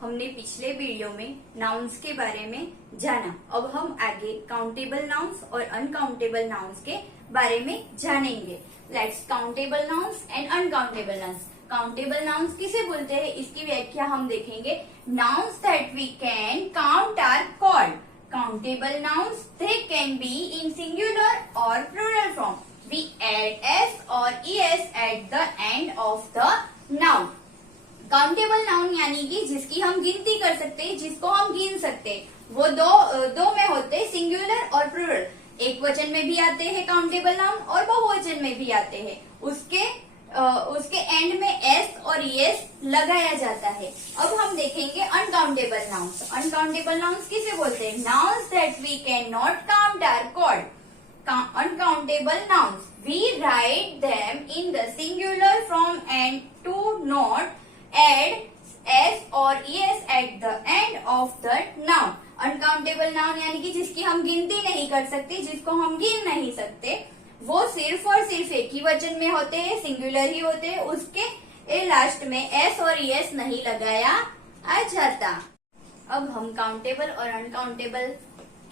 हमने पिछले वीडियो में नाउन्स के बारे में जाना। अब हम आगे काउंटेबल नाउन्स और अनकाउंटेबल नाउन्स के बारे में जानेंगे। Let's countable nouns and uncountable nouns. Countable nouns किसे बोलते हैं, इसकी व्याख्या हम देखेंगे। Nouns that we can count are called countable nouns. They can be in singular और plural form. We add S और es at the end of the noun. Countable noun यानी कि जिसकी हम गिनती कर सकते हैं, जिसको हम गिन सकते हैं, वो दो में होते हैं, सिंगुलर और प्लूरल। एक वचन में भी आते हैं काउंटेबल नाउन और बहुवचन में भी आते हैं। उसके एंड में एस और एस लगाया जाता है। अब हम देखेंगे अनकाउंटेबल नाउन्स। अनकाउंटेबल नाउन्स किसे बोलते हैं? Nouns that we can not count are called uncountable nouns. We write them in the singular form and do not add s or es at the end of the noun. Uncountable noun यानी कि जिसकी हम गिनती नहीं कर सकते, जिसको हम गिन नहीं सकते, वो सिर्फ और सिर्फ एक ही वचन में होते हैं, सिंगुलर ही होते हैं। उसके लास्ट में एस और es नहीं लगाया आ जाता। अब हम काउंटेबल और अनकाउंटेबल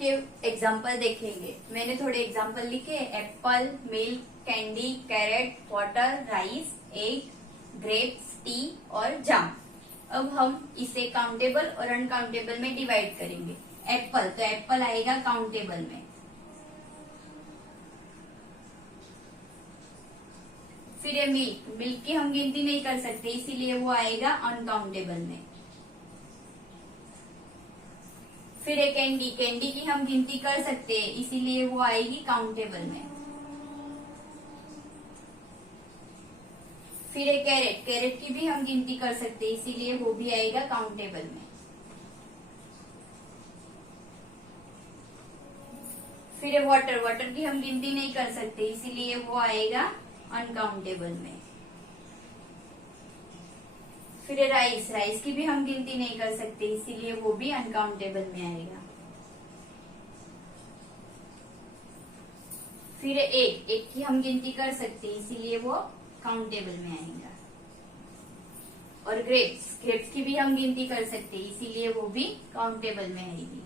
के एग्जाम्पल देखेंगे। मैंने थोड़े एग्जाम्पल लिखे। Apple, milk, candy, carrot, water, rice, egg, grapes, tea और जाम। अब हम इसे काउंटेबल और अनकाउंटेबल में डिवाइड करेंगे। एप्पल, तो एप्पल आएगा काउंटेबल में। फिर है मिल्क, मिल्क की हम गिनती नहीं कर सकते, इसीलिए वो आएगा अनकाउंटेबल में। फिर है कैंडी, कैंडी की हम गिनती कर सकते हैं, इसीलिए वो आएगी काउंटेबल में। फिर है कैरेट, कैरेट की भी हम गिनती कर सकते हैं, इसीलिए वो भी आएगा काउंटेबल में। फिर है वाटर, वाटर की हम गिनती नहीं कर सकते, इसीलिए वो आएगा अनकाउंटेबल में। फिर राइस, राइस की भी हम गिनती नहीं कर सकते, इसीलिए वो भी अनकाउंटेबल में आएगा। फिर एग, एग की हम गिनती कर सकते, इसीलिए वो काउंटेबल में आएगा। और ग्रेप्स, ग्रेप्स की भी हम गिनती कर सकते, इसीलिए वो भी काउंटेबल में आएगी।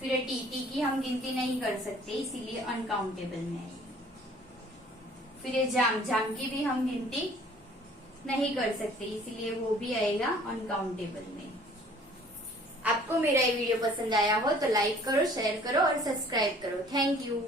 फिर टी, टी की हम गिनती नहीं कर सकते, इसीलिए अनकाउंटेबल में आएगी। फिर जाम, जाम की भी हम गिनती नहीं कर सकते, इसलिए वो भी आएगा अनकाउंटेबल में। आपको मेरा ये वीडियो पसंद आया हो तो लाइक करो, शेयर करो और सब्सक्राइब करो। Thank you.